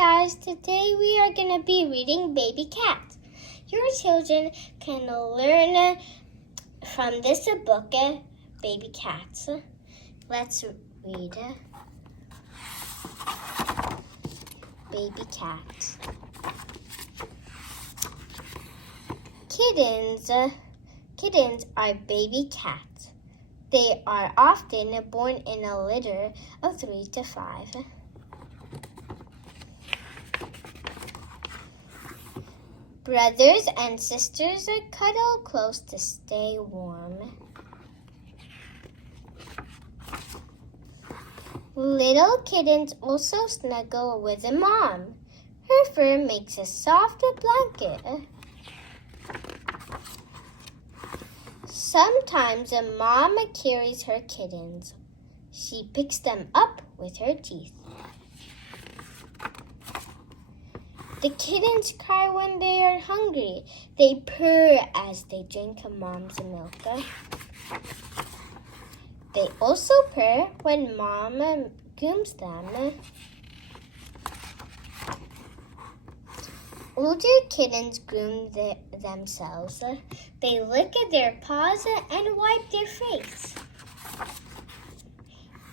guys, today we are going to be reading Baby Cat. Your children can learn from this book, Baby Cats. Let's read Baby Cat. Kittens are baby cats. They are often born in a litter of 3 to 5. Brothers and sisters cuddle close to stay warm. Little kittens also snuggle with a mom. Her fur makes a soft blanket. Sometimes a mom carries her kittens. She picks them up with her teeth. The kittens cry when they are hungry. They purr as they drink mom's milk. They also purr when mom grooms them. Older kittens groom themselves. They lick their paws and wipe their face.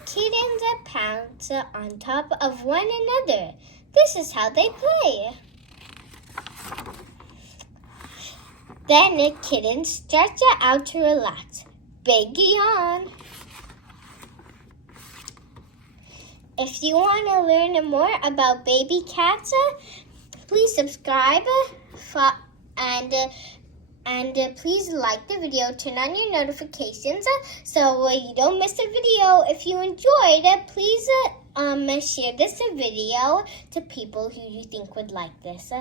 Kittens pounce on top of one another. This is how they play. Then kittens stretch out to relax. Big yawn. If you want to learn more about baby cats, please subscribe and please like the video. Turn on your notifications so you don't miss a video. If you enjoyed it, please share this video to people who you think would like this.